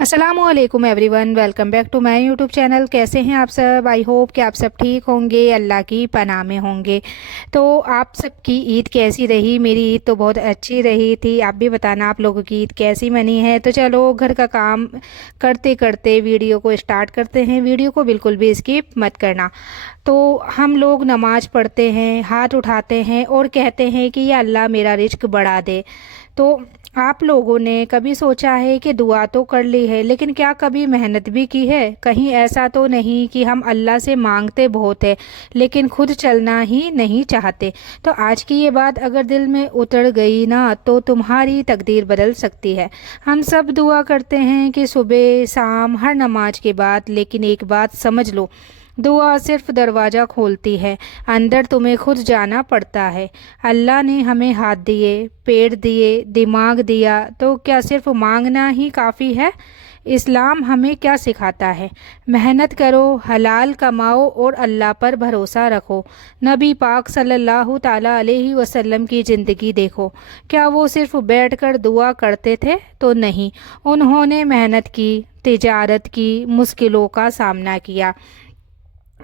अस्सलामुअलैकुम everyone, welcome back to my YouTube channel. कैसे हैं आप सब? आई होप कि आप सब ठीक होंगे, अल्लाह की पनाह में होंगे। तो आप सबकी ईद कैसी रही? मेरी ईद तो बहुत अच्छी रही थी। आप भी बताना आप लोगों की ईद कैसी मनी है। तो चलो घर का काम करते करते वीडियो को स्टार्ट करते हैं। वीडियो को बिल्कुल भी स्किप मत करना। तो हम लोग नमाज पढ़ते हैं, हाथ उठाते हैं और कहते हैं कि या अल्लाह मेरा रिज्क बढ़ा दे। तो आप लोगों ने कभी सोचा है कि दुआ तो कर ली है, लेकिन क्या कभी मेहनत भी की है? कहीं ऐसा तो नहीं कि हम अल्लाह से मांगते बहुत है लेकिन खुद चलना ही नहीं चाहते? तो आज की ये बात अगर दिल में उतर गई ना, तो तुम्हारी तकदीर बदल सकती है। हम सब दुआ करते हैं कि सुबह शाम हर नमाज के बाद, लेकिन एक बात समझ लो, दुआ सिर्फ दरवाज़ा खोलती है, अंदर तुम्हें खुद जाना पड़ता है। अल्लाह ने हमें हाथ दिए, पैर दिए, दिमाग दिया, तो क्या सिर्फ मांगना ही काफ़ी है? इस्लाम हमें क्या सिखाता है? मेहनत करो, हलाल कमाओ और अल्लाह पर भरोसा रखो। नबी पाक सल्लल्लाहु ताला अलैहि वसल्लम की ज़िंदगी देखो। क्या वो सिर्फ बैठकर दुआ करते थे? तो नहीं, उन्होंने मेहनत की, तिजारत की, मुश्किलों का सामना किया,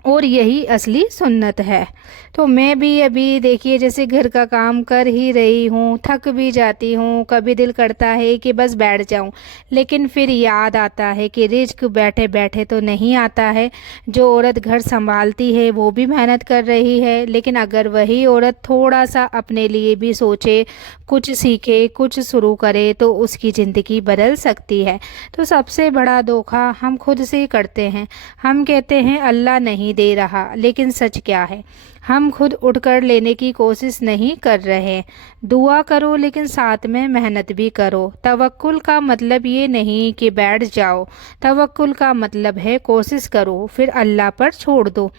और यही असली सुन्नत है। तो मैं भी अभी देखिए जैसे घर का काम कर ही रही हूँ, थक भी जाती हूँ, कभी दिल करता है कि बस बैठ जाऊँ, लेकिन फिर याद आता है कि रिज्क बैठे बैठे तो नहीं आता है। जो औरत घर संभालती है वो भी मेहनत कर रही है, लेकिन अगर वही औरत थोड़ा सा अपने लिए भी सोचे, कुछ सीखे, कुछ शुरू करे, तो उसकी ज़िंदगी बदल सकती है। तो सबसे बड़ा धोखा हम खुद से करते हैं। हम कहते हैं अल्लाह नहीं दे रहा, लेकिन सच क्या है? हम खुद उठकर लेने की कोशिश नहीं कर रहे। दुआ करो, लेकिन साथ में मेहनत भी करो। तवक्कुल का मतलब ये नहीं कि बैठ जाओ, तवक्कुल का मतलब है कोशिश करो, फिर अल्लाह पर छोड़ दो।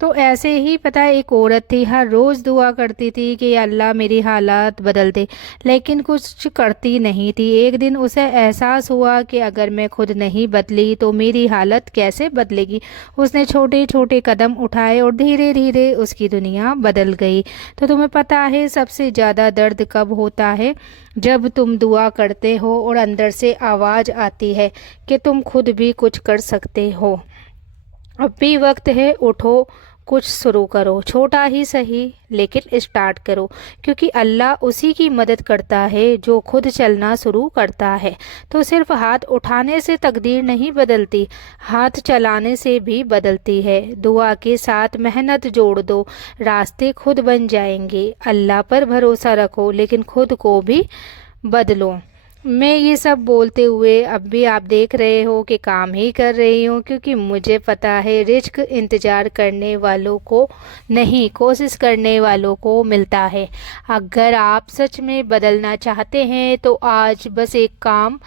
तो ऐसे ही पता है, एक औरत थी, हर रोज़ दुआ करती थी कि या अल्लाह मेरी हालात बदल दे, लेकिन कुछ करती नहीं थी। एक दिन उसे एहसास हुआ कि अगर मैं खुद नहीं बदली तो मेरी हालत कैसे बदलेगी। उसने छोटे छोटे कदम उठाए और धीरे धीरे उसकी दुनिया बदल गई। तो तुम्हें पता है सबसे ज़्यादा दर्द कब होता है? जब तुम दुआ करते हो और अंदर से आवाज़ आती है कि तुम खुद भी कुछ कर सकते हो। अब भी वक्त है, उठो, कुछ शुरू करो, छोटा ही सही लेकिन स्टार्ट करो, क्योंकि अल्लाह उसी की मदद करता है जो खुद चलना शुरू करता है। तो सिर्फ हाथ उठाने से तकदीर नहीं बदलती, हाथ चलाने से भी बदलती है। दुआ के साथ मेहनत जोड़ दो, रास्ते खुद बन जाएंगे। अल्लाह पर भरोसा रखो, लेकिन खुद को भी बदलो। मैं ये सब बोलते हुए अब भी आप देख रहे हो कि काम ही कर रही हूँ, क्योंकि मुझे पता है रिज्क इंतज़ार करने वालों को नहीं, कोशिश करने वालों को मिलता है। अगर आप सच में बदलना चाहते हैं तो आज बस एक काम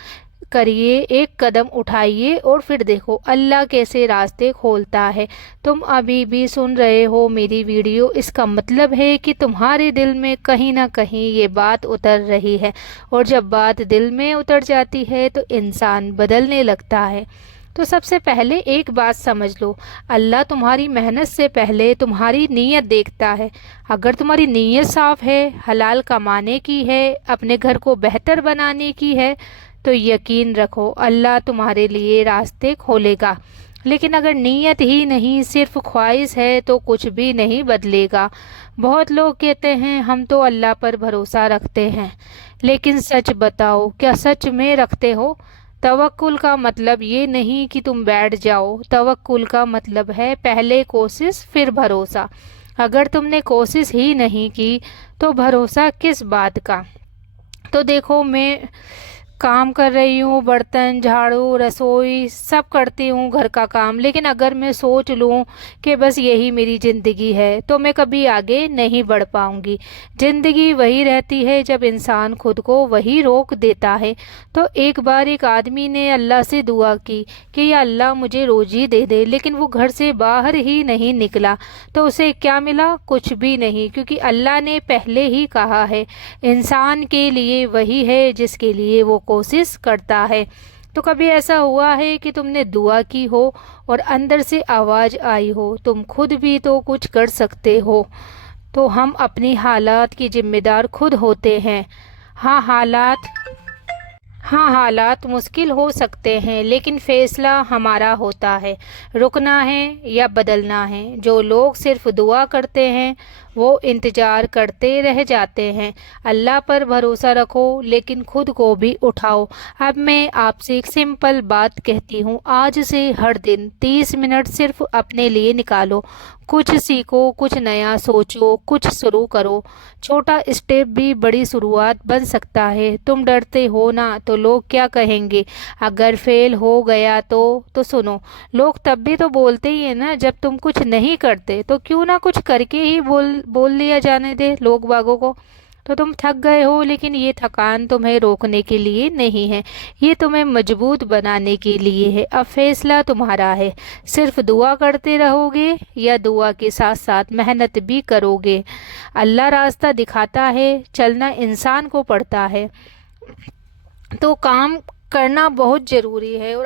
करिए, एक कदम उठाइए और फिर देखो अल्लाह कैसे रास्ते खोलता है। तुम अभी भी सुन रहे हो मेरी वीडियो, इसका मतलब है कि तुम्हारे दिल में कहीं ना कहीं ये बात उतर रही है, और जब बात दिल में उतर जाती है तो इंसान बदलने लगता है। तो सबसे पहले एक बात समझ लो, अल्लाह तुम्हारी मेहनत से पहले तुम्हारी नीयत देखता है। अगर तुम्हारी नीयत साफ है, हलाल कमाने की है, अपने घर को बेहतर बनाने की है, तो यकीन रखो अल्लाह तुम्हारे लिए रास्ते खोलेगा। लेकिन अगर नीयत ही नहीं, सिर्फ ख्वाहिश है, तो कुछ भी नहीं बदलेगा। बहुत लोग कहते हैं हम तो अल्लाह पर भरोसा रखते हैं, लेकिन सच बताओ क्या सच में रखते हो? तवक्कुल का मतलब ये नहीं कि तुम बैठ जाओ, तवक्कुल का मतलब है पहले कोशिश फिर भरोसा। अगर तुमने कोशिश ही नहीं की तो भरोसा किस बात का? तो देखो, मैं काम कर रही हूँ, बर्तन झाड़ू रसोई सब करती हूँ, घर का काम, लेकिन अगर मैं सोच लूँ कि बस यही मेरी ज़िंदगी है तो मैं कभी आगे नहीं बढ़ पाऊँगी। ज़िंदगी वही रहती है जब इंसान खुद को वही रोक देता है। तो एक बार एक आदमी ने अल्लाह से दुआ की कि या अल्लाह मुझे रोज़ी दे दे, लेकिन वो घर से बाहर ही नहीं निकला। तो उसे क्या मिला? कुछ भी नहीं, क्योंकि अल्लाह ने पहले ही कहा है इंसान के लिए वही है जिसके लिए वो कोशिश करता है। तो कभी ऐसा हुआ है कि तुमने दुआ की हो और अंदर से आवाज़ आई हो तुम खुद भी तो कुछ कर सकते हो? तो हम अपनी हालात की जिम्मेदार खुद होते हैं। हाँ, हाँ, हालात मुश्किल हो सकते हैं लेकिन फैसला हमारा होता है, रुकना है या बदलना है। जो लोग सिर्फ दुआ करते हैं वो इंतज़ार करते रह जाते हैं। अल्लाह पर भरोसा रखो लेकिन खुद को भी उठाओ। अब मैं आपसे एक सिंपल बात कहती हूँ, आज से हर दिन 30 मिनट सिर्फ अपने लिए निकालो। कुछ सीखो, कुछ नया सोचो, कुछ शुरू करो। छोटा स्टेप भी बड़ी शुरुआत बन सकता है। तुम डरते हो ना तो लोग क्या कहेंगे, अगर फेल हो गया तो सुनो, लोग तब भी तो बोलते ही है ना जब तुम कुछ नहीं करते। तो क्यों ना कुछ करके ही बोल बोल लिया जाने दे लोग बागों को। तो तुम थक गए हो लेकिन ये थकान तुम्हें रोकने के लिए नहीं है, ये तुम्हें मजबूत बनाने के लिए है। अब फैसला तुम्हारा है, सिर्फ दुआ करते रहोगे या दुआ के साथ साथ मेहनत भी करोगे। अल्लाह रास्ता दिखाता है, चलना इंसान को पड़ता है। तो काम करना बहुत ज़रूरी है और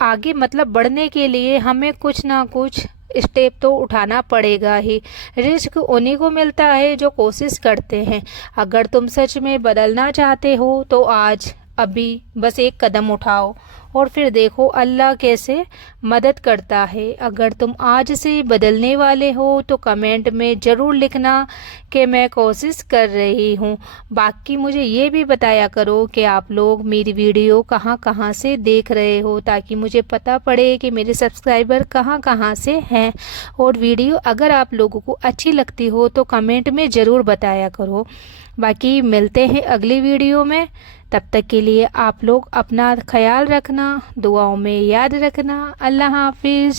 आगे मतलब बढ़ने के लिए हमें कुछ ना कुछ स्टेप तो उठाना पड़ेगा ही। रिस्क उन्हीं को मिलता है जो कोशिश करते हैं। अगर तुम सच में बदलना चाहते हो तो आज अभी बस एक कदम उठाओ और फिर देखो अल्लाह कैसे मदद करता है। अगर तुम आज से बदलने वाले हो तो कमेंट में ज़रूर लिखना कि मैं कोशिश कर रही हूँ। बाकी मुझे ये भी बताया करो कि आप लोग मेरी वीडियो कहाँ कहाँ से देख रहे हो, ताकि मुझे पता पड़े कि मेरे सब्सक्राइबर कहाँ कहाँ से हैं। और वीडियो अगर आप लोगों को अच्छी लगती हो तो कमेंट में ज़रूर बताया करो। बाकी मिलते हैं अगली वीडियो में, तब तक के लिए आप लोग अपना ख्याल रखना, दुआओं में याद रखना। अल्लाह हाफिज़।